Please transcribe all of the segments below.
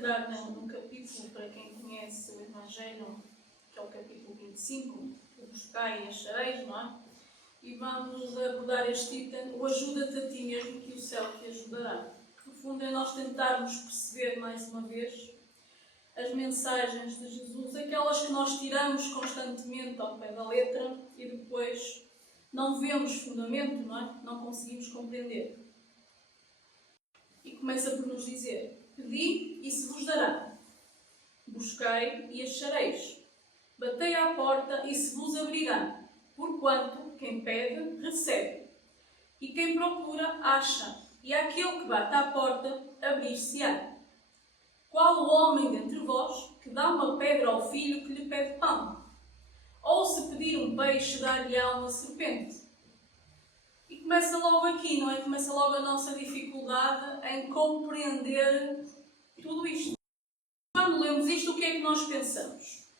entrar num capítulo, para quem conhece o Evangelho, que é o capítulo 25, o buscai e achareis, não é? E vamos abordar este item, o ajuda-te a ti mesmo que o céu te ajudará. No fundo é nós tentarmos perceber mais uma vez as mensagens de Jesus, aquelas que nós tiramos constantemente ao pé da letra e depois não vemos fundamento, não é? Não conseguimos compreender. E começa por nos dizer: pedi e se vos dará, buscai e achareis, batei à porta e se vos abrirá, porquanto quem pede, recebe, e quem procura, acha, e àquele que bate à porta, abrir-se-á. Qual o homem dentre vós que dá uma pedra ao filho que lhe pede pão? Ou se pedir um peixe, dar-lhe-á uma serpente? E começa logo aqui, não é? Começa logo a nossa dificuldade em compreender tudo isto. Quando lemos isto, o que é que nós pensamos?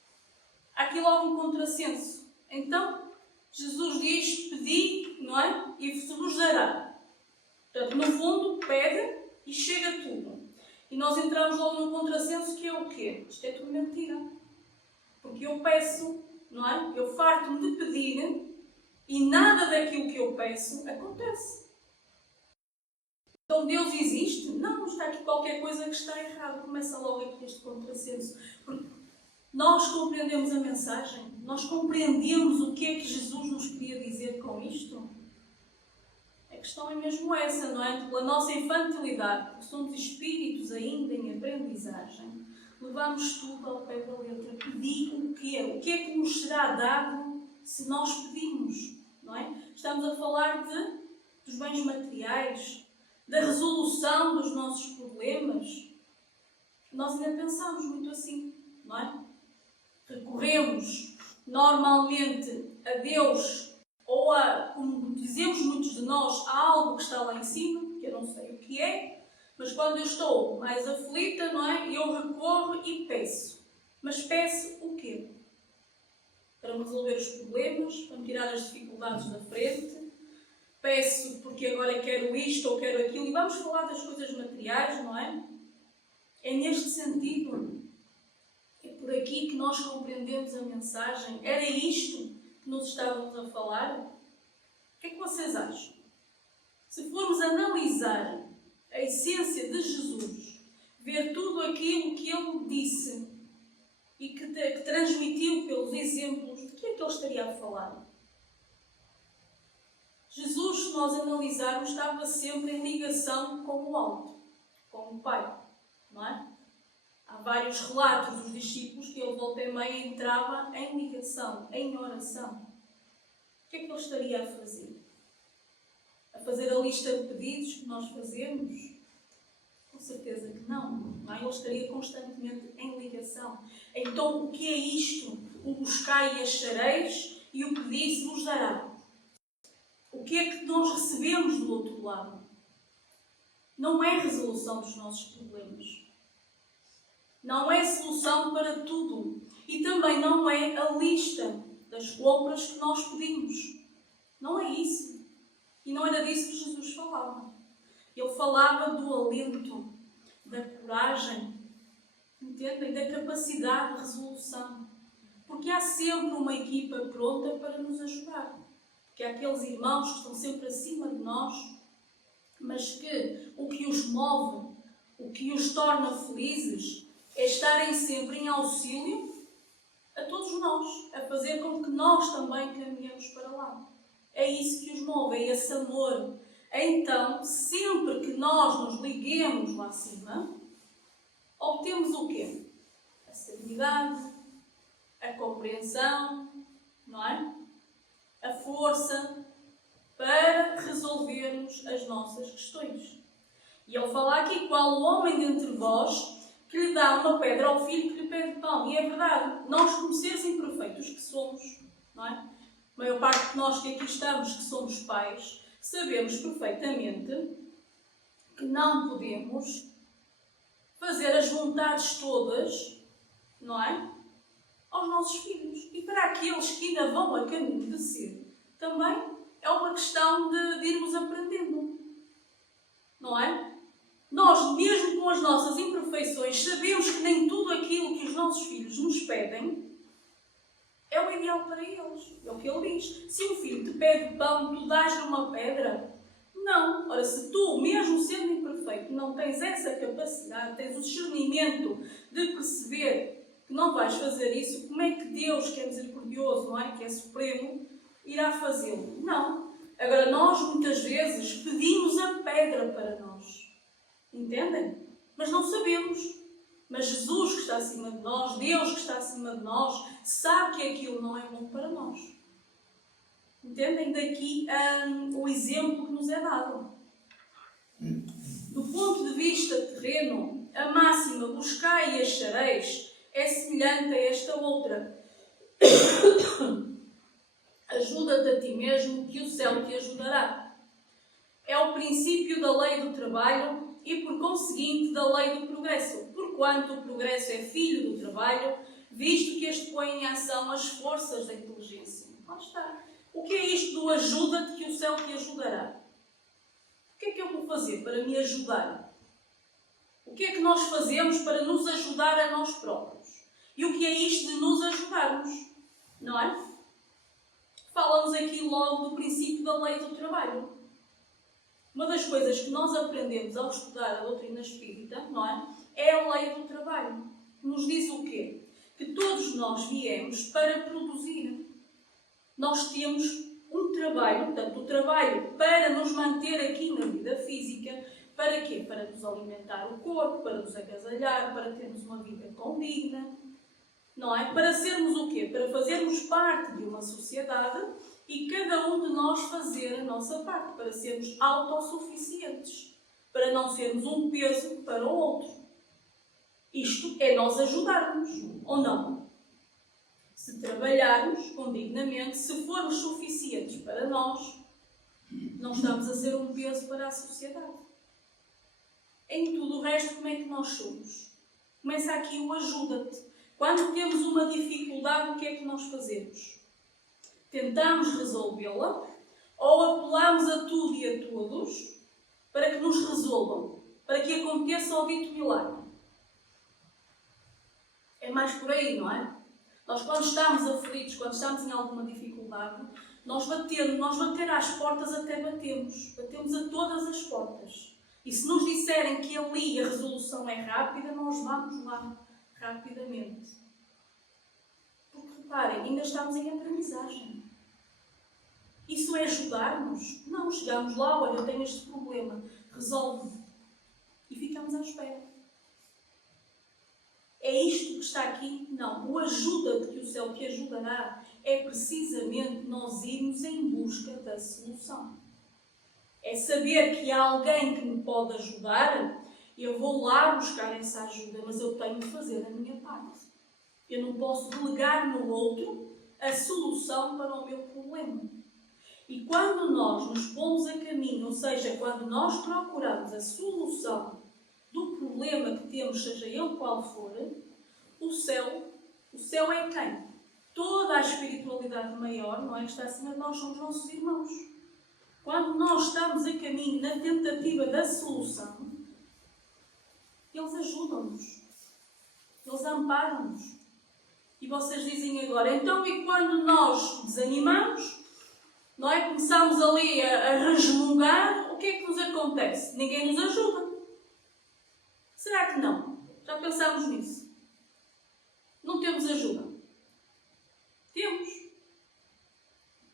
Há aqui logo um contrassenso. Então, Jesus diz: pedi, não é? E se vos dará. Portanto, no fundo, pede e chega tudo. E nós entramos logo num contrassenso que é o quê? Isto é tudo mentira. Porque eu peço, não é? Eu farto-me de pedir e nada daquilo que eu peço acontece. Então Deus existe? Não, está aqui qualquer coisa que está errado. Começa logo aqui este contrassenso. Porque nós compreendemos a mensagem? Nós compreendemos o que é que Jesus nos queria dizer com isto? A questão é mesmo essa, não é? Pela nossa infantilidade, porque somos espíritos ainda em aprendizagem, levamos tudo ao pé da letra. Pedir o quê? O que é que nos será dado se nós pedimos? Não é? Estamos a falar dos bens materiais, da resolução dos nossos problemas. Nós ainda pensamos muito assim, não é? Recorremos normalmente a Deus ou como dizemos muitos de nós, a algo que está lá em cima, que eu não sei o que é, mas quando eu estou mais aflita, não é? Eu recorro e peço. Mas peço o quê? Para me resolver os problemas, para me tirar as dificuldades da frente. Peço porque agora quero isto ou quero aquilo. E vamos falar das coisas materiais, não é? É neste sentido. É por aqui que nós compreendemos a mensagem. Era isto que nos estávamos a falar? O que é que vocês acham? Se formos analisar a essência de Jesus, ver tudo aquilo que Ele disse e que transmitiu pelos exemplos, de que é que Ele estaria a falar? Jesus, se nós analisarmos, estava sempre em ligação com o alto, com o Pai, não é? Há vários relatos dos discípulos que Ele volta e meia entrava em ligação, em oração. O que é que Ele estaria a fazer? A fazer a lista de pedidos que nós fazemos? Com certeza que não. Não é? Ele estaria constantemente em ligação. Então, o que é isto? O buscai e achareis e o pedir se vos dará. O que é que nós recebemos do outro lado? Não é resolução dos nossos problemas. Não é solução para tudo. E também não é a lista das compras que nós pedimos. Não é isso. E não era disso que Jesus falava. Ele falava do alento, da coragem, entendem? Da capacidade de resolução. Porque há sempre uma equipa pronta para nos ajudar. Porque há aqueles irmãos que estão sempre acima de nós, mas que o que os move, o que os torna felizes, é estarem sempre em auxílio a todos nós, a fazer com que nós também caminhemos para lá. É isso que os move, é esse amor. Então, sempre que nós nos liguemos lá acima, obtemos o quê? A serenidade, a compreensão, não é? A força para resolvermos as nossas questões. E ele fala aqui: qual o homem dentre vós que lhe dá uma pedra ao filho que lhe pede pão? E é verdade, nós, como seres imperfeitos que somos, não é? A maior parte de nós que aqui estamos, que somos pais, sabemos perfeitamente que não podemos fazer as vontades todas, não é? Aos nossos filhos. E para aqueles que ainda vão a caminho de ser, também é uma questão de irmos aprendendo. Não é? Nós, mesmo com as nossas imperfeições, sabemos que nem tudo aquilo que os nossos filhos nos pedem é o ideal para eles. É o que ele diz. Se um filho te pede pão, tu dás-lhe uma pedra? Não. Ora, se tu, mesmo sendo imperfeito, não tens essa capacidade, tens o discernimento de perceber que não vais fazer isso, como é que Deus, que é misericordioso, não é? Que é supremo, irá fazê-lo? Não. Agora, nós muitas vezes pedimos a pedra para nós. Entendem? Mas não sabemos. Mas Jesus, que está acima de nós, Deus, que está acima de nós, sabe que aquilo não é bom para nós. Entendem? Daqui o exemplo que nos é dado. Do ponto de vista terreno, a máxima buscai e achareis é semelhante a esta outra. Ajuda-te a ti mesmo, que o céu te ajudará. É o princípio da lei do trabalho e, por conseguinte, da lei do progresso, porquanto o progresso é filho do trabalho, visto que este põe em ação as forças da inteligência. Lá está. O que é isto do ajuda-te, que o céu te ajudará? O que é que eu vou fazer para me ajudar? O que é que nós fazemos para nos ajudar a nós próprios? E o que é isto de nos ajudarmos? Não é? Falamos aqui logo do princípio da lei do trabalho. Uma das coisas que nós aprendemos ao estudar a doutrina espírita, não é? É a lei do trabalho. Que nos diz o quê? Que todos nós viemos para produzir. Nós temos um trabalho, portanto, o trabalho para nos manter aqui na vida física. Para quê? Para nos alimentar o corpo, para nos agasalhar, para termos uma vida condigna. Não é? Para sermos o quê? Para fazermos parte de uma sociedade e cada um de nós fazer a nossa parte, para sermos autossuficientes, para não sermos um peso para o outro. Isto é nós ajudarmos, ou não? Se trabalharmos condignamente, se formos suficientes para nós, não estamos a ser um peso para a sociedade. Em tudo o resto, como é que nós somos? Começa aqui o ajuda-te. Quando temos uma dificuldade, o que é que nós fazemos? Tentamos resolvê-la ou apelamos a tudo e a todos para que nos resolvam, para que aconteça o dito milagre? É mais por aí, não é? Nós, quando estamos aflitos, quando estamos em alguma dificuldade, nós bater às portas até batemos. Batemos a todas as portas. E se nos disserem que ali a resolução é rápida, nós vamos lá rapidamente. Porque, reparem, ainda estamos em aprendizagem. Isso é ajudar-nos? Não, chegamos lá, olha, eu tenho este problema, resolve. E ficamos à espera. É isto que está aqui? Não. O ajuda-te, que o céu te ajudará, é precisamente nós irmos em busca da solução. É saber que há alguém que me pode ajudar, eu vou lá buscar essa ajuda, mas eu tenho de fazer a minha parte. Eu não posso delegar no outro a solução para o meu problema. E quando nós nos pomos a caminho, ou seja, quando nós procuramos a solução do problema que temos, seja ele qual for, o céu é quem? Toda a espiritualidade maior, não é, que está acima de nós, são os nossos irmãos. Quando nós estamos a caminho na tentativa da solução, eles ajudam-nos. Eles amparam-nos. E vocês dizem agora, então e quando nós desanimamos, não é? Começamos ali a resmungar, o que é que nos acontece? Ninguém nos ajuda. Será que não? Já pensámos nisso? Não temos ajuda? Temos.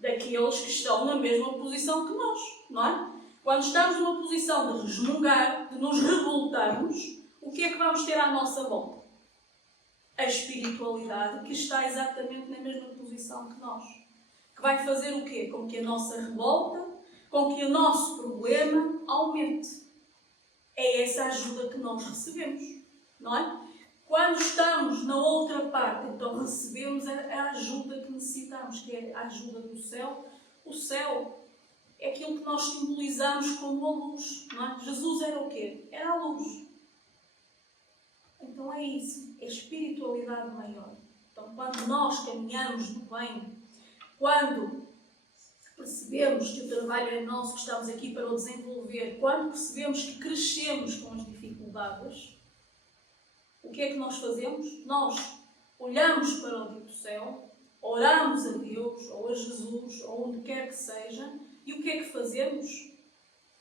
Daqueles que estão na mesma posição que nós, não é? Quando estamos numa posição de resmungar, de nos revoltarmos, o que é que vamos ter à nossa volta? A espiritualidade que está exatamente na mesma posição que nós. Que vai fazer o quê? Com que a nossa revolta, com que o nosso problema aumente. É essa ajuda que nós recebemos, não é? Quando estamos na outra parte, então recebemos a ajuda que necessitamos, que é a ajuda do céu. O céu é aquilo que nós simbolizamos como a luz, não é? Jesus era o quê? Era a luz. Então é isso, é espiritualidade maior. Então quando nós caminhamos no bem, quando percebemos que o trabalho é nosso, que estamos aqui para o desenvolver, quando percebemos que crescemos com as dificuldades, o que é que nós fazemos? Nós olhamos para o dito céu, oramos a Deus, ou a Jesus, ou onde quer que seja, e o que é que fazemos?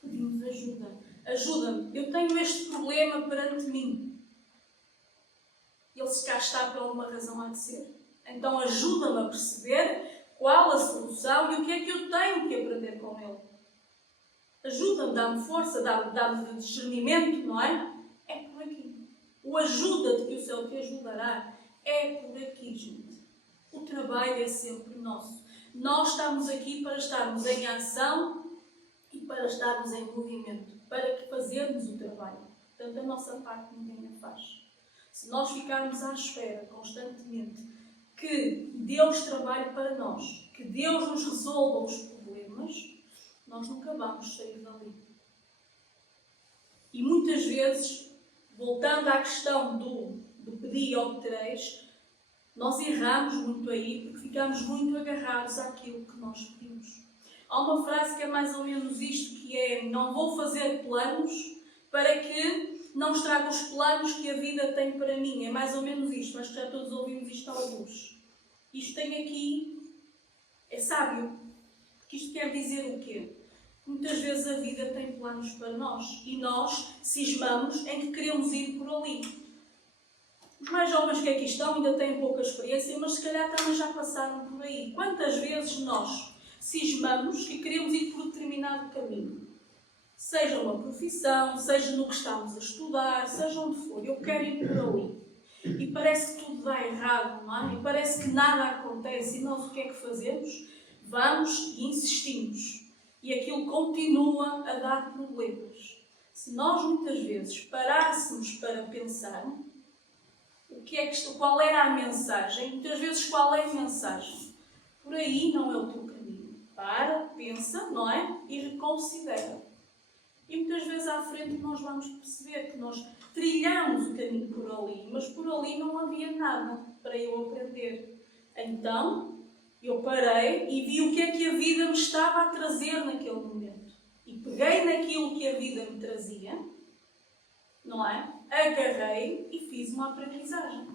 Pedimos ajuda. Ajuda-me, eu tenho este problema perante mim. Ele se cá está por alguma razão há de ser. Então ajuda-me a perceber qual a solução e o que é que eu tenho que aprender com ele. Ajuda-me, dá-me força, dá-me discernimento, não é? É por aqui. O ajuda-te que o céu te ajudará. É por aqui, gente. O trabalho é sempre nosso. Nós estamos aqui para estarmos em ação e para estarmos em movimento, para que fazermos o trabalho. Portanto, a nossa parte ninguém a faz. Se nós ficarmos à espera constantemente que Deus trabalhe para nós, que Deus nos resolva os problemas, nós nunca vamos sair dali. E muitas vezes, voltando à questão do pedir e obtereis, nós erramos muito aí porque ficamos muito agarrados àquilo que nós pedimos. Há uma frase que é mais ou menos isto, que é: não vou fazer planos para que não estrague os planos que a vida tem para mim. É mais ou menos isto. Acho que já todos ouvimos isto à luz. Isto tem aqui, é sábio. Porque isto quer dizer o quê? Muitas vezes a vida tem planos para nós e nós cismamos em que queremos ir por ali. Os mais jovens que aqui estão ainda têm pouca experiência, mas se calhar também já passaram por aí. Quantas vezes nós cismamos que queremos ir por determinado caminho? Seja uma profissão, seja no que estamos a estudar, seja onde for. Eu quero ir por ali. E parece que tudo dá errado, não é? E parece que nada acontece. E nós o que é que fazemos? Vamos e insistimos. E aquilo continua a dar problemas. Se nós muitas vezes parássemos para pensar qual era a mensagem, muitas vezes qual é a mensagem? Por aí não é o teu caminho. Para, pensa, não é? E reconsidera. E muitas vezes à frente nós vamos perceber que nós trilhamos o caminho por ali, mas por ali não havia nada para eu aprender. Então, eu parei e vi o que é que a vida me estava a trazer naquele momento. E peguei naquilo que a vida me trazia, não é? Agarrei e fiz uma aprendizagem.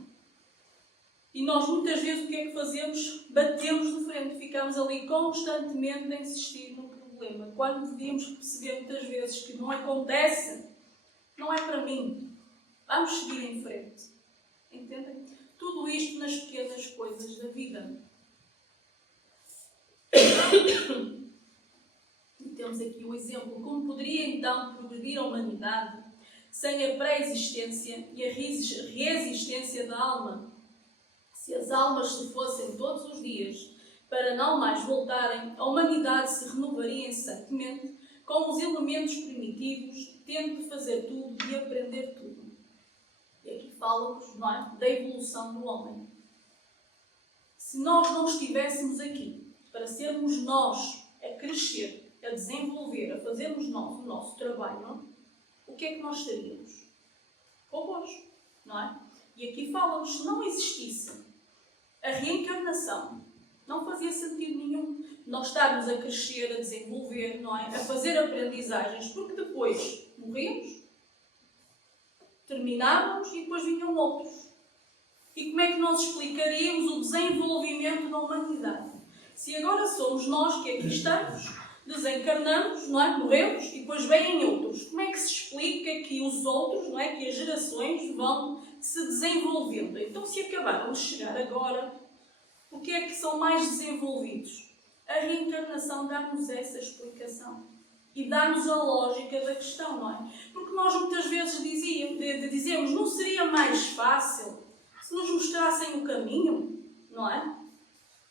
E nós muitas vezes o que é que fazemos? Batemos de frente, ficamos ali constantemente a insistir no problema. Quando devíamos perceber muitas vezes que não acontece, não é para mim. Vamos seguir em frente. Entendem? Tudo isto nas pequenas coisas da vida. E temos aqui o exemplo. Como poderia então progredir a humanidade sem a pré-existência e a reexistência da alma? Se as almas se fossem todos os dias para não mais voltarem, a humanidade se renovaria incessantemente com os elementos primitivos, tendo de fazer tudo e aprender tudo. E aqui falamos, não é, da evolução do homem. Se nós não estivéssemos aqui para sermos nós a crescer, a desenvolver, a fazermos nós o nosso trabalho, o que é que nós seríamos? Robôs, não é? E aqui falamos, se não existisse a reencarnação, não fazia sentido nenhum nós estarmos a crescer, a desenvolver, não é? A fazer aprendizagens, porque depois morríamos, terminávamos e depois vinham outros. E como é que nós explicaríamos o desenvolvimento da humanidade? Se agora somos nós que aqui estamos, desencarnamos, não é? Morremos e depois vêm outros. Como é que se explica que os outros, não é? Que as gerações vão se desenvolvendo? Então, se acabaram de chegar agora, porque é que são mais desenvolvidos? A reencarnação dá-nos essa explicação. E dá-nos a lógica da questão, não é? Porque nós muitas vezes dizemos, não seria mais fácil se nos mostrassem o caminho, não é?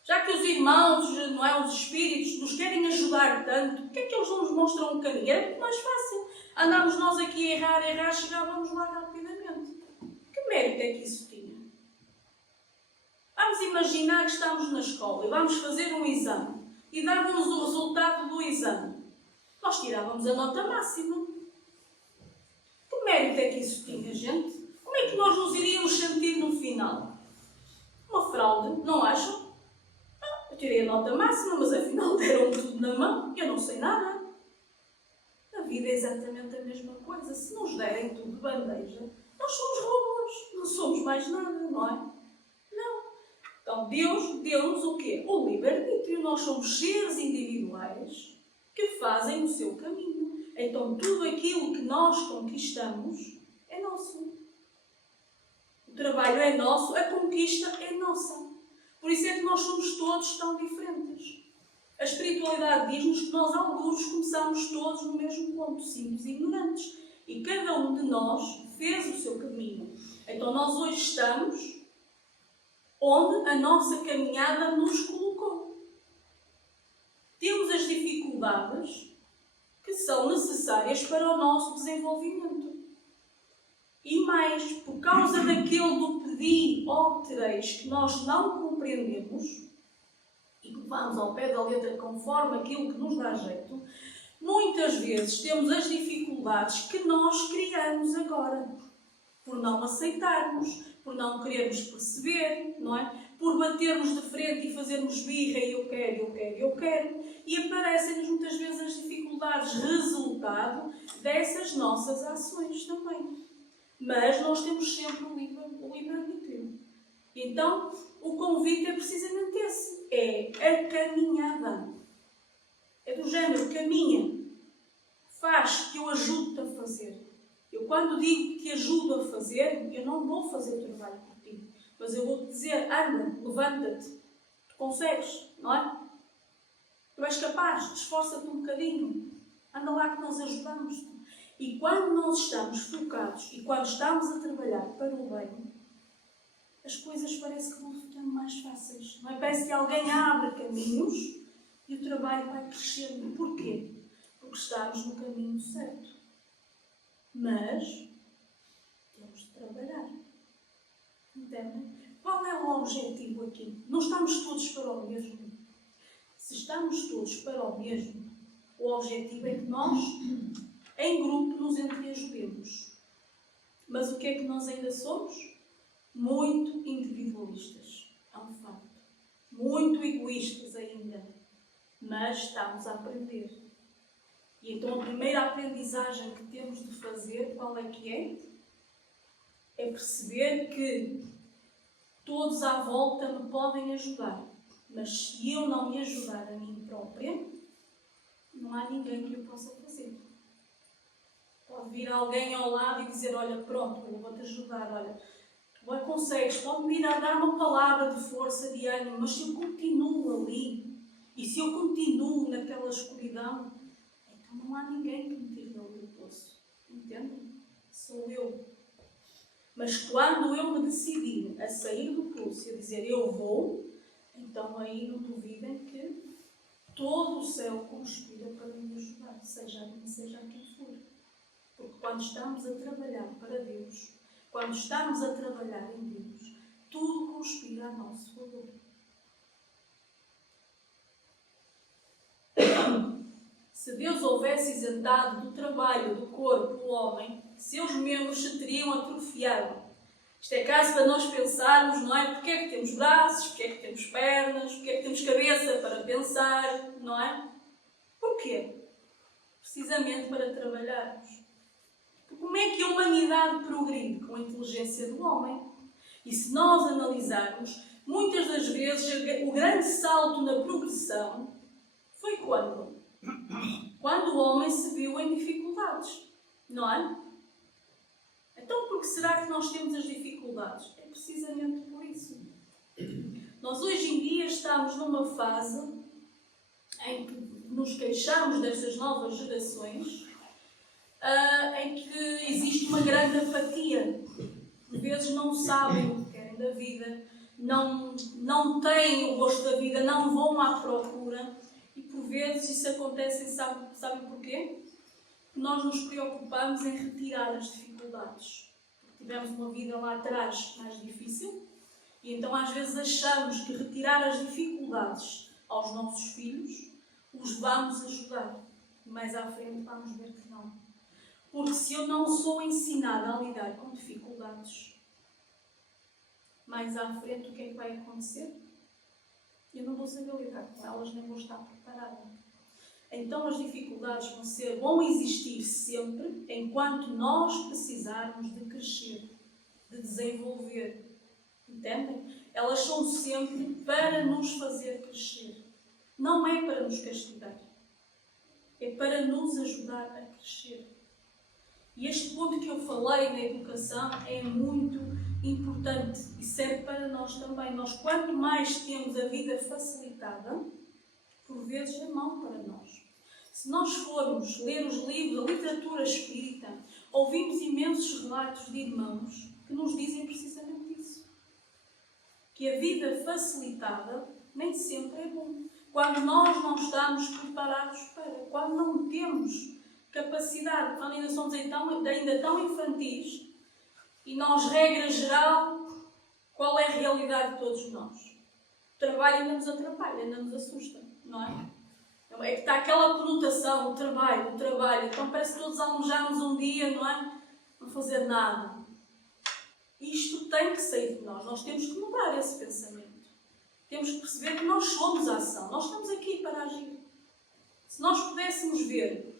Já que os irmãos, não é, os espíritos, nos querem ajudar tanto, por que é que eles não nos mostram o caminho? Era muito mais fácil. Andámos nós aqui a errar, chegávamos lá rapidamente. Que mérito é que isso tinha? Vamos imaginar que estamos na escola e vamos fazer um exame e dávamos o resultado do exame. Nós tirávamos a nota máxima. Que mérito é que isso tinha, gente? Como é que nós nos iríamos sentir no final? Uma fraude, não acham? Eu tirei a nota máxima, mas afinal deram tudo na mão, eu não sei nada. A vida é exatamente a mesma coisa. Se nos derem tudo de bandeja, nós somos robôs, não somos mais nada, não é? Não. Então Deus deu-nos o quê? O livre-arbítrio. Nós somos seres individuais que fazem o seu caminho. Então tudo aquilo que nós conquistamos é nosso. O trabalho é nosso, a conquista é nossa. Por isso é que nós somos todos tão diferentes. A espiritualidade diz-nos que nós, alguns, começamos todos no mesmo ponto, simples e ignorantes. E cada um de nós fez o seu caminho. Então nós hoje estamos onde a nossa caminhada nos colocou. Temos as dificuldades que são necessárias para o nosso desenvolvimento. E mais, por causa daquele do pedir, obtereis, que nós não compreendemos e que vamos ao pé da letra conforme aquilo que nos dá jeito, muitas vezes temos as dificuldades que nós criamos agora, por não aceitarmos, por não querermos perceber, não é? Por batermos de frente e fazermos birra e eu quero. E aparecem-nos muitas vezes as dificuldades resultado dessas nossas ações também. Mas nós temos sempre o livre-arbítrio. Então, o convite é precisamente esse. É a caminhada. É do género, caminha. Faz, que eu ajudo-te a fazer. Eu quando digo que te ajudo a fazer, eu não vou fazer o trabalho por ti. Mas eu vou-te dizer, anda, levanta-te. Tu consegues, não é? Tu és capaz, esforça-te um bocadinho. Anda lá que nós ajudamos-te. E quando nós estamos focados e quando estamos a trabalhar para o bem, as coisas parece que vão ficando mais fáceis. Não é? Parece que alguém abre caminhos e o trabalho vai crescendo. Porquê? Porque estamos no caminho certo. Mas temos de trabalhar. Entendem? Qual é o objetivo aqui? Não estamos todos para o mesmo. Se estamos todos para o mesmo, o objetivo é que nós, em grupo, nos entreajudemos. Mas o que é que nós ainda somos? Muito individualistas. É um facto. Muito egoístas ainda. Mas estamos a aprender. E então a primeira aprendizagem que temos de fazer, qual é que é? É perceber que todos à volta me podem ajudar. Mas se eu não me ajudar a mim própria, não há ninguém que eu possa fazer. Pode vir alguém ao lado e dizer, olha, pronto, eu vou-te ajudar, olha, tu consegues, pode-me vir a dar uma palavra de força, de ânimo, mas se eu continuo ali, e se eu continuo naquela escuridão, então não há ninguém que me tire dali do poço. Entendem? Sou eu. Mas quando eu me decidir a sair do poço e a dizer eu vou, então aí não duvidem que todo o céu conspira para me ajudar, seja a mim, seja a quem for. Porque quando estamos a trabalhar para Deus, quando estamos a trabalhar em Deus, tudo conspira a nosso favor. Se Deus houvesse isentado do trabalho do corpo o homem, seus membros se teriam atrofiado. Isto é caso para nós pensarmos, não é? Porque é que temos braços, porque é que temos pernas, porque é que temos cabeça para pensar, não é? Porquê? Precisamente para trabalharmos. Como é que a humanidade progride? Com a inteligência do homem. E se nós analisarmos, muitas das vezes o grande salto na progressão foi quando? Quando o homem se viu em dificuldades. Não é? Então, por que será que nós temos as dificuldades? É precisamente por isso. Nós hoje em dia estamos numa fase em que nos queixamos destas novas gerações, em que existe uma grande apatia. Por vezes não sabem o que querem da vida, não têm o gosto da vida, não vão à procura. E por vezes isso acontece, sabem porquê? Porque nós nos preocupamos em retirar as dificuldades. Tivemos uma vida lá atrás mais difícil e então às vezes achamos que retirar as dificuldades aos nossos filhos os vamos ajudar. Mais à frente vamos ver que não. Porque se eu não sou ensinada a lidar com dificuldades, mais à frente o que é que vai acontecer? Eu não vou saber lidar com elas, nem vou estar preparada. Então as dificuldades vão existir sempre enquanto nós precisarmos de crescer, de desenvolver. Entendem? Elas são sempre para nos fazer crescer. Não é para nos castigar. É para nos ajudar a crescer. E este ponto que eu falei na educação é muito importante e serve para nós também. Nós, quanto mais temos a vida facilitada, por vezes é mau para nós. Se nós formos ler os livros, a literatura espírita, ouvimos imensos relatos de irmãos que nos dizem precisamente isso. Que a vida facilitada nem sempre é bom. Quando nós não estamos preparados para, quando não temos capacidade, quando ainda somos ainda tão infantis, e nós, regra geral, qual é a realidade de todos nós? O trabalho ainda nos atrapalha, ainda nos assusta, não é? É que está aquela conotação, o trabalho, então parece que todos almejamos um dia, não é? Não fazer nada. Isto tem que sair de nós, nós temos que mudar esse pensamento. Temos que perceber que nós somos a ação, nós estamos aqui para agir. Se nós pudéssemos ver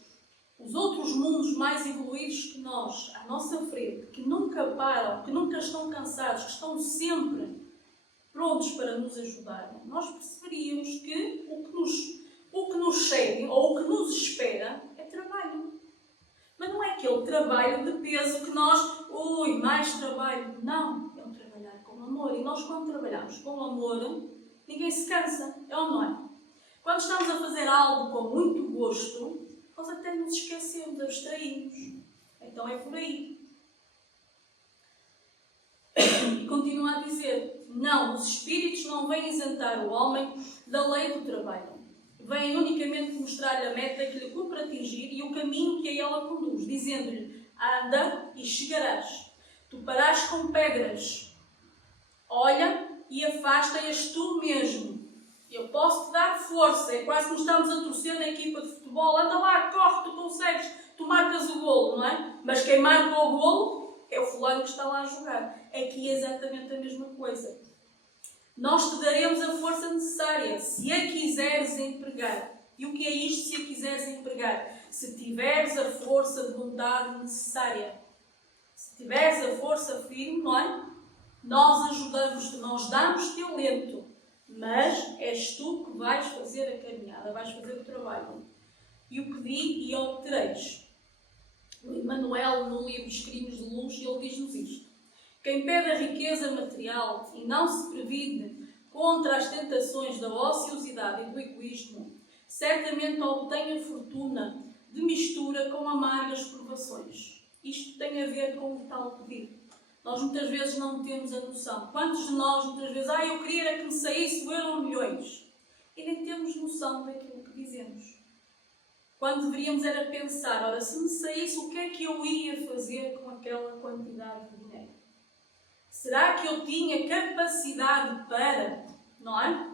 os outros mundos mais evoluídos que nós, à nossa frente, que nunca param, que nunca estão cansados, que estão sempre prontos para nos ajudar, nós perceberíamos que o que nos chega ou o que nos espera é trabalho. Mas não é aquele trabalho de peso que nós, mais trabalho. Não, é um trabalhar com amor. E nós, quando trabalhamos com amor, ninguém se cansa, é ou não é? Quando estamos a fazer algo com muito gosto, nós até nos esquecemos, abstraímos. Então é por aí. E continua a dizer, não, os espíritos não vêm isentar o homem da lei do trabalho. Vêm unicamente mostrar-lhe a meta que lhe cumpre atingir e o caminho que a ela conduz, dizendo-lhe, anda e chegarás. Tu parás com pedras. Olha e afasta-as tu mesmo. Eu posso-te dar força. É quase como estamos a torcer na equipa de futebol. Anda lá, corre, tu consegues. Tu marcas o golo, não é? Mas quem marca o golo é o fulano que está lá a jogar. Aqui é exatamente a mesma coisa. Nós te daremos a força necessária, se a quiseres empregar. E o que é isto, se a quiseres empregar? Se tiveres a força de vontade necessária. Se tiveres a força firme, não é? Nós ajudamos-te, nós damos-te o lento. Mas és tu que vais fazer a caminhada, vais fazer o trabalho. E o pedi e obtereis. O Emmanuel, no livro Escritos de Luz, ele diz-nos isto. Quem pede a riqueza material e não se previne contra as tentações da ociosidade e do egoísmo, certamente obtém a fortuna de mistura com amargas provações. Isto tem a ver com o tal pedido. Nós muitas vezes não temos a noção. Quantos de nós muitas vezes, eu queria que me saísse o euro milhões. E nem temos noção daquilo que dizemos. Quando deveríamos era pensar, ora, se me saísse, o que é que eu ia fazer com aquela quantidade de dinheiro? Será que eu tinha capacidade para, não é?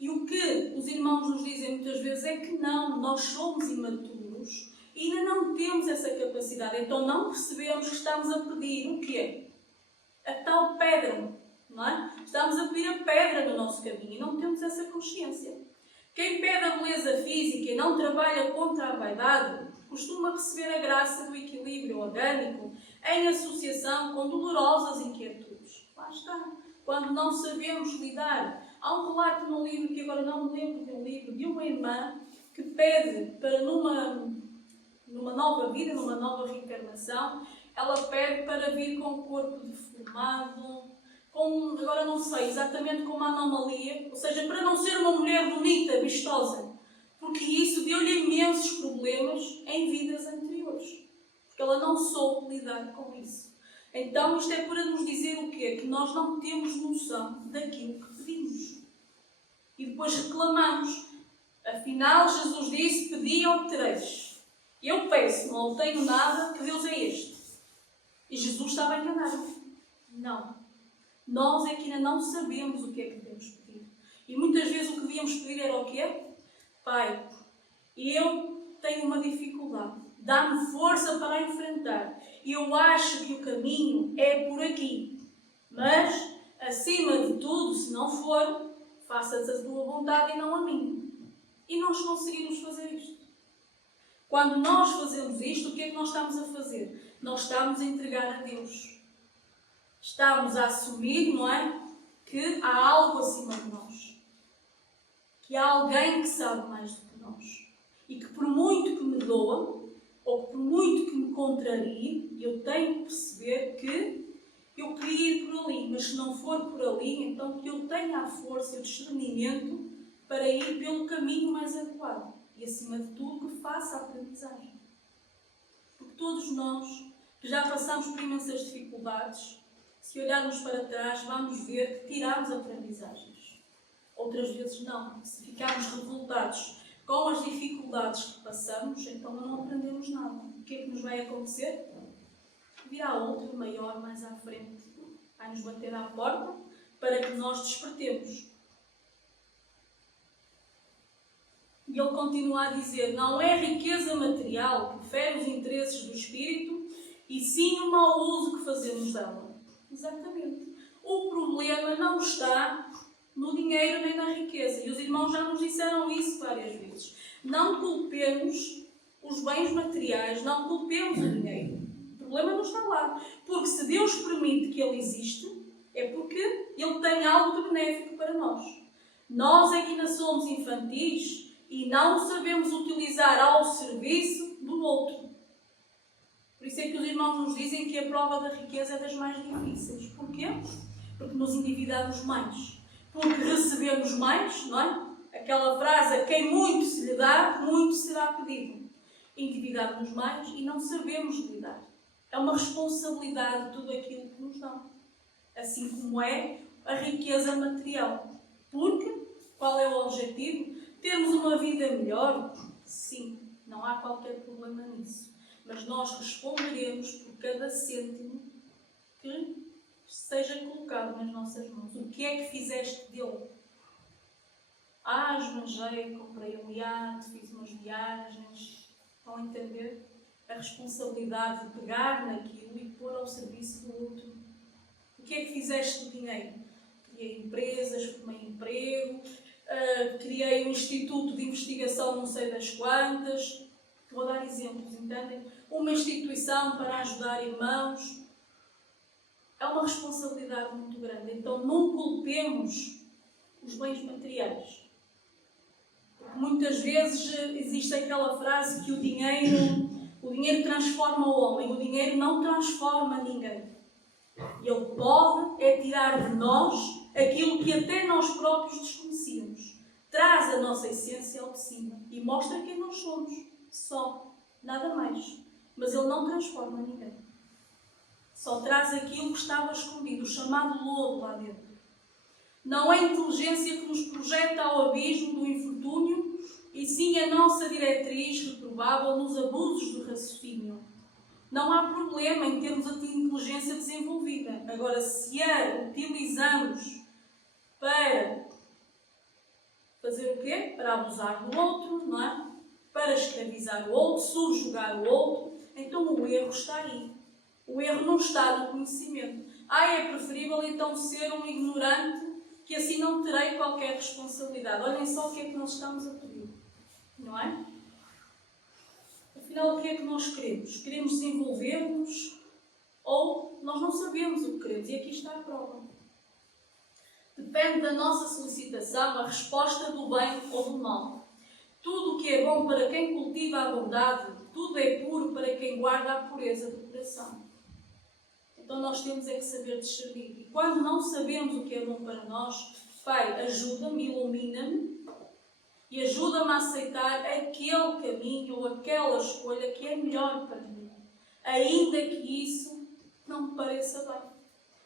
E o que os irmãos nos dizem muitas vezes é que não, nós somos imaturos e ainda não temos essa capacidade. Então não percebemos que estamos a pedir o quê? A tal pedra, não é? Estamos a pedir a pedra no nosso caminho e não temos essa consciência. Quem pede a beleza física e não trabalha contra a vaidade, costuma receber a graça do equilíbrio orgânico em associação com dolorosas inquietudes. Lá está. Quando não sabemos lidar. Há um relato num livro, que agora não me lembro do livro, de uma irmã que pede para numa nova vida, numa nova reencarnação, ela pede para vir com o corpo deformado, agora não sei, exatamente com uma anomalia, ou seja, para não ser uma mulher bonita, vistosa, porque isso deu-lhe imensos problemas em vidas anteriores, porque ela não soube lidar com isso. Então isto é para nos dizer o quê? Que nós não temos noção daquilo que pedimos. E depois reclamamos. Afinal, Jesus disse, pedi e obtereis. Eu peço, não obtenho nada, que Deus é este. E Jesus estava enganado. Não. Nós é que ainda não sabemos o que é que devemos pedir. E muitas vezes o que devíamos pedir era o quê? Pai, eu tenho uma dificuldade. Dá-me força para a enfrentar. Eu acho que o caminho é por aqui. Mas, acima de tudo, se não for, faça-se a tua vontade e não a minha. E nós conseguimos fazer isto. Quando nós fazemos isto, o que é que nós estamos a fazer? Nós estamos a entregar a Deus. Estamos a assumir, não é? Que há algo acima de nós. Que há alguém que sabe mais do que nós. E que por muito que me doa, ou por muito que me contrarie, eu tenho que perceber que eu queria ir por ali, mas se não for por ali, então que eu tenha a força e o discernimento para ir pelo caminho mais adequado. E acima de tudo, que faça a aprendizagem. Porque todos nós, que já passamos por imensas dificuldades, se olharmos para trás, vamos ver que tiramos aprendizagens. Outras vezes não. Se ficarmos revoltados com as dificuldades que passamos, então não aprendemos nada. O que é que nos vai acontecer? Virá outro maior mais à frente. Vai-nos bater à porta para que nós despertemos. E ele continua a dizer, não é riqueza material que fere os interesses do espírito, e sim o mau uso que fazemos dela. Exatamente. O problema não está no dinheiro nem na riqueza. E os irmãos já nos disseram isso várias vezes. Não culpemos os bens materiais, não culpemos o dinheiro. O problema não está lá. Porque se Deus permite que ele existe, é porque ele tem algo de benéfico para nós. Nós é que ainda somos infantis e não sabemos utilizar ao serviço do outro. Por isso é que os irmãos nos dizem que a prova da riqueza é das mais difíceis. Porquê? Porque nos endividamos mais. Porque recebemos mais, não é? Aquela frase, a quem muito se lhe dá, muito será pedido. Endividamos-nos mais e não sabemos lidar. É uma responsabilidade tudo aquilo que nos dão. Assim como é a riqueza material. Porque, qual é o objetivo? Termos uma vida melhor? Sim, não há qualquer problema nisso. Mas nós responderemos por cada cêntimo que seja colocado nas nossas mãos. O que é que fizeste dele? Esbanjei, comprei um iate, fiz umas viagens. Estão a entender? A responsabilidade de pegar naquilo e pôr ao serviço do outro. O que é que fizeste do dinheiro? Criei empresas, formei emprego, criei um instituto de investigação não sei das quantas. Vou dar exemplos, entendem? Uma instituição para ajudar irmãos. É uma responsabilidade muito grande. Então não culpemos os bens materiais. Porque muitas vezes existe aquela frase que o dinheiro transforma o homem. O dinheiro não transforma ninguém. Ele pode tirar de nós aquilo que até nós próprios desconhecíamos. Traz a nossa essência ao de cima e mostra quem nós somos. Só. Nada mais. Mas ele não transforma ninguém. Só traz aquilo que estava escondido, o chamado lodo lá dentro. Não é a inteligência que nos projeta ao abismo do infortúnio, e sim a nossa diretriz reprovável nos abusos do raciocínio. Não há problema em termos a inteligência desenvolvida. Agora, se a utilizamos para fazer o quê? Para abusar do outro, não é? Para escravizar o outro, subjugar o outro, então o erro está aí. O erro não está no conhecimento. É preferível então ser um ignorante, que assim não terei qualquer responsabilidade. Olhem só o que é que nós estamos a pedir. Não é? Afinal, o que é que nós queremos? Queremos desenvolver-nos ou nós não sabemos o que queremos? E aqui está a prova. Depende da nossa solicitação a resposta do bem ou do mal. Tudo o que é bom para quem cultiva a bondade, tudo é puro para quem guarda a pureza do coração. Então nós temos é que saber discernir. E quando não sabemos o que é bom para nós, Pai, ajuda-me, ilumina-me e ajuda-me a aceitar aquele caminho ou aquela escolha que é melhor para mim. Ainda que isso não me pareça bem.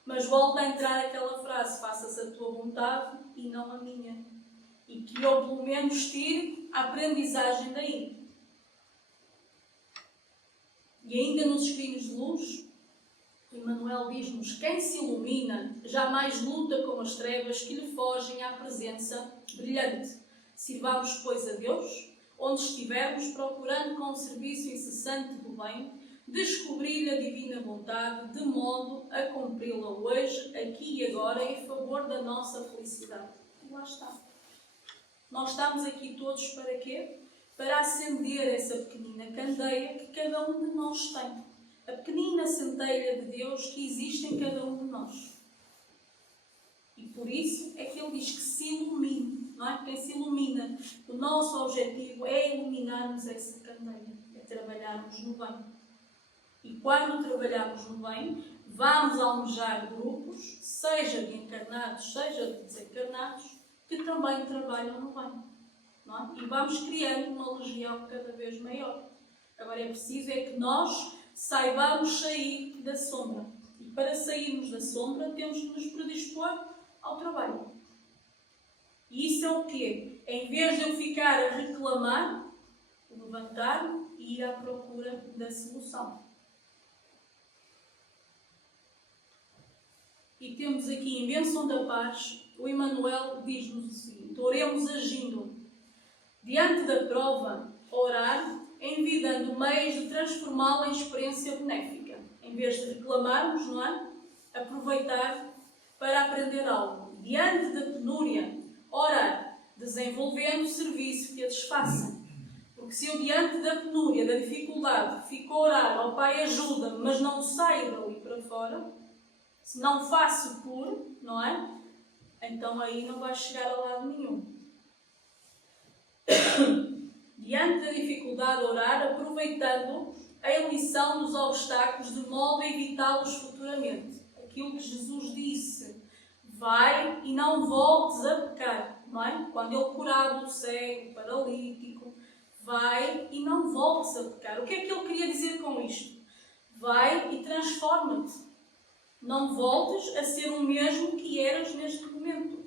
Mas volta a entrar aquela frase, faça-se a tua vontade e não a minha. E que eu pelo menos tire a aprendizagem daí. E ainda nos escritos de luz, Emmanuel diz-nos, quem se ilumina jamais luta com as trevas que lhe fogem à presença brilhante. Sirvamos, pois, a Deus, onde estivermos, procurando com o serviço incessante do bem, descobrir-lhe a divina vontade, de modo a cumpri-la hoje, aqui e agora, em favor da nossa felicidade. lá está. Nós estamos aqui todos para quê? Para acender essa pequenina candeia que cada um de nós tem. A pequenina centelha de Deus que existe em cada um de nós. E por isso é que ele diz que se ilumine, não é? Quem se ilumina, o nosso objetivo é iluminarmos essa candeia, é trabalharmos no bem. E quando trabalhamos no bem, vamos almejar grupos, seja de encarnados, seja de desencarnados, que também trabalham no bem. Não é? E vamos criando uma legião cada vez maior. Agora é preciso que nós saibamos sair da sombra. E para sairmos da sombra temos que nos predispor ao trabalho. E isso é o quê? Em vez de eu ficar a reclamar, levantar-me e ir à procura da solução. E temos aqui em Bênção da Paz, o Emmanuel diz-nos o seguinte: oremos agindo. Diante da prova, orar, envidando meios de transformá-la em experiência benéfica. Em vez de reclamarmos, não é? Aproveitar para aprender algo. Diante da penúria, orar, desenvolvendo serviço que a desfaça. Porque se eu diante da penúria, da dificuldade, fico a orar, ó Pai ajuda-me, mas não saio dali para fora, se não faço por, não é? Então aí não vai chegar a lado nenhum. Diante da dificuldade, orar, aproveitando a lição dos obstáculos, de modo a evitá-los futuramente. Aquilo que Jesus disse: vai e não voltes a pecar, não é? Quando ele curava o cego, o paralítico, vai e não voltes a pecar. O que é que ele queria dizer com isto? Vai e transforma-te. Não voltes a ser o mesmo que eras neste momento.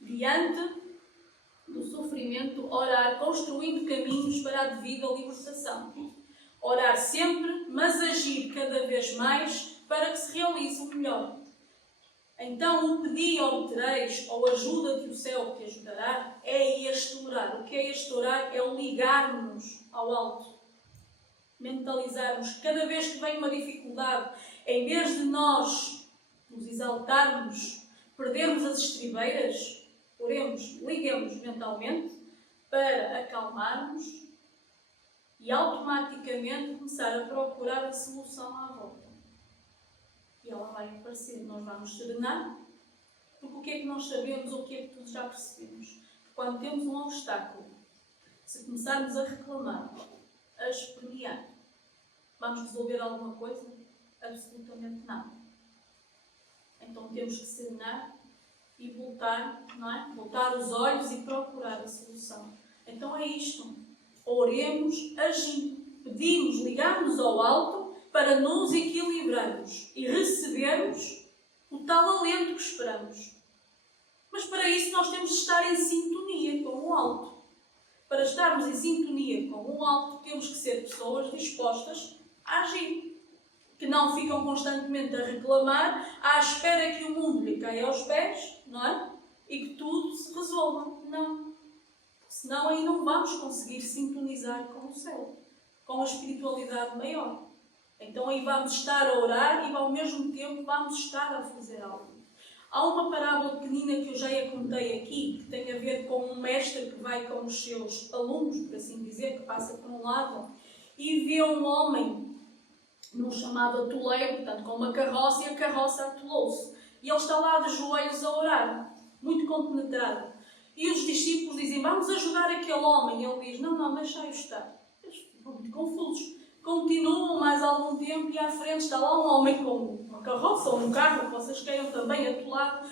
Diante do sofrimento, orar, construindo caminhos para a devida libertação. Orar sempre, mas agir cada vez mais para que se realize o melhor. Então, o pedi obtereis, ou ajuda que o céu te ajudará, é este orar. O que é este orar? É o ligar-nos ao alto. Mentalizarmos, cada vez que vem uma dificuldade, em vez de nós nos exaltarmos, perdermos as estribeiras, oremos, liguemos mentalmente para acalmarmos e automaticamente começar a procurar a solução à volta. E ela vai aparecer, nós vamos serenar, porque o que é que nós sabemos ou o que é que todos já percebemos? Quando temos um obstáculo, se começarmos a reclamar, a espernear, vamos resolver alguma coisa? Absolutamente nada. Então temos que serenar e voltar, não é? Voltar os olhos e procurar a solução. Então é isto. Oremos agindo. Pedimos, ligamos ao alto para nos equilibrarmos e recebermos o tal alento que esperamos. Mas para isso nós temos de estar em sintonia com o alto. Para estarmos em sintonia com o alto, temos que ser pessoas dispostas a agir. Que não ficam constantemente a reclamar, à espera que o mundo lhe caia aos pés, não é? E que tudo se resolva. Não. Senão aí não vamos conseguir sintonizar com o céu, com a espiritualidade maior. Então aí vamos estar a orar e ao mesmo tempo vamos estar a fazer algo. Há uma parábola pequenina que eu já a contei aqui, que tem a ver com um mestre que vai com os seus alunos, por assim dizer, que passa por um lado, e vê um homem num chamado atoleiro, portanto, com uma carroça, e a carroça atolou-se. E ele está lá de joelhos a orar, muito compenetrado. E os discípulos dizem: vamos ajudar aquele homem. E ele diz: não, deixai-o estar. Eles ficam muito confusos. Continuam mais algum tempo e à frente está lá um homem com uma carroça ou um carro, que vocês queiram também, atolado.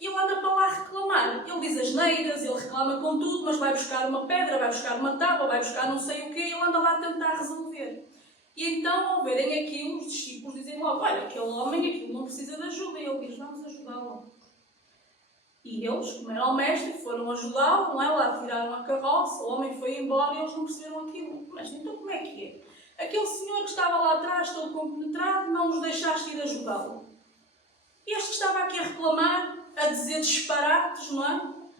E ele anda para lá reclamar. Ele diz asneiras, ele reclama com tudo, mas vai buscar uma pedra, vai buscar uma tábua, vai buscar não sei o quê, e ele anda lá a tentar resolver. E então, ao verem aquilo, os discípulos dizem logo: olha, aquele homem, aquilo não precisa de ajuda. E ele diz: vamos ajudá-lo. E eles, como era o mestre, foram ajudá-lo, não é? Lá tiraram a carroça, o homem foi embora e eles não perceberam aquilo. Mas então como é que é? Aquele senhor que estava lá atrás, todo compenetrado, não nos deixaste ir ajudá-lo. E este que estava aqui a reclamar, a dizer disparates, não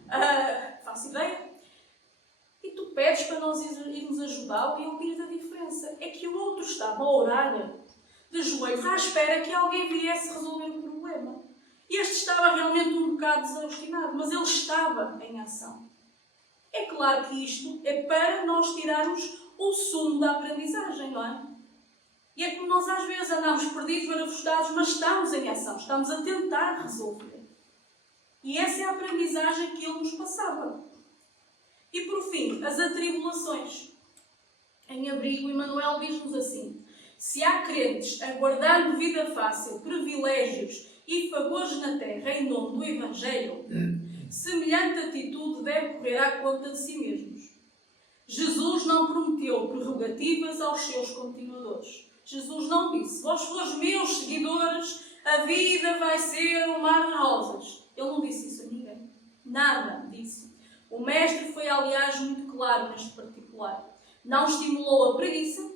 é? Faço ideia. E tu pedes para nós irmos ajudá-lo, e ele diz a diferença. É que o outro estava a orar de joelhos à espera que alguém viesse resolver o problema. problema. Este estava realmente um bocado desagostinado, mas ele estava em ação. É claro que isto é para nós tirarmos o sumo da aprendizagem, não é? E é como nós às vezes andamos perdidos, barafustados, mas estamos em ação, estamos a tentar resolver. E essa é a aprendizagem que ele nos passava. E por fim, as atribulações. Em Abrigo, Emmanuel diz-nos assim: se há crentes aguardando vida fácil, privilégios e favores na terra em nome do Evangelho, semelhante atitude deve correr à conta de si mesmos. Jesus não prometeu prerrogativas aos seus continuadores. Jesus não disse: vós fores meus seguidores, a vida vai ser um mar de rosas. Ele não disse isso a ninguém. Nada disso. O Mestre foi, aliás, muito claro neste particular. Não estimulou a preguiça,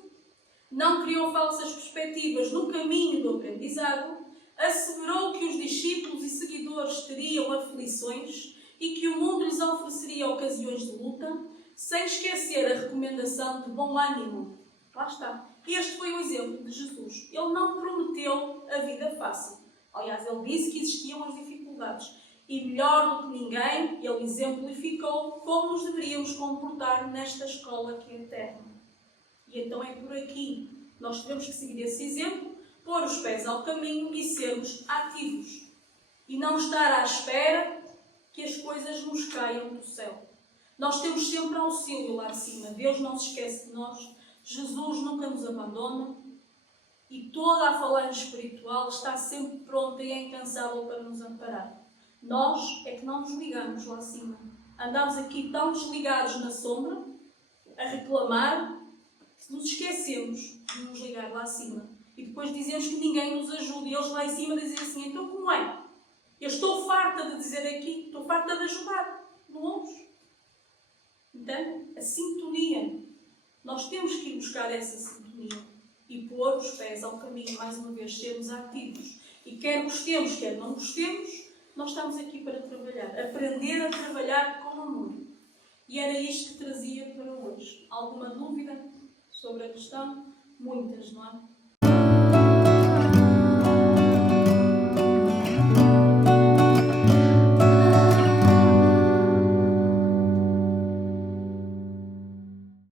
não criou falsas perspectivas no caminho do aprendizado, asseverou que os discípulos e seguidores teriam aflições e que o mundo lhes ofereceria ocasiões de luta, sem esquecer a recomendação de bom ânimo. Lá está. Este foi o exemplo de Jesus. Ele não prometeu a vida fácil. Aliás, ele disse que existiam as dificuldades. E melhor do que ninguém, ele exemplificou como nos deveríamos comportar nesta escola que é eterna. E então é por aqui. Nós temos que seguir esse exemplo, pôr os pés ao caminho e sermos ativos. E não estar à espera que as coisas nos caiam do céu. Nós temos sempre auxílio lá de cima. Deus não se esquece de nós. Jesus nunca nos abandona. E toda a falange espiritual está sempre pronta e é incansável para nos amparar. Nós é que não nos ligamos lá acima. Andamos aqui tão desligados na sombra, a reclamar, que nos esquecemos de nos ligar lá acima. E depois dizemos que ninguém nos ajuda. E eles lá em cima dizem assim: então como é? Eu estou farta de dizer aqui, estou farta de ajudar. Não ouves? Então, a sintonia. Nós temos que ir buscar essa sintonia e pôr os pés ao caminho, mais uma vez, sermos ativos. E quer gostemos, quer não gostemos, nós estamos aqui para trabalhar. Aprender a trabalhar com amor. E era isto que trazia para hoje. Alguma dúvida sobre a questão? Muitas, não é?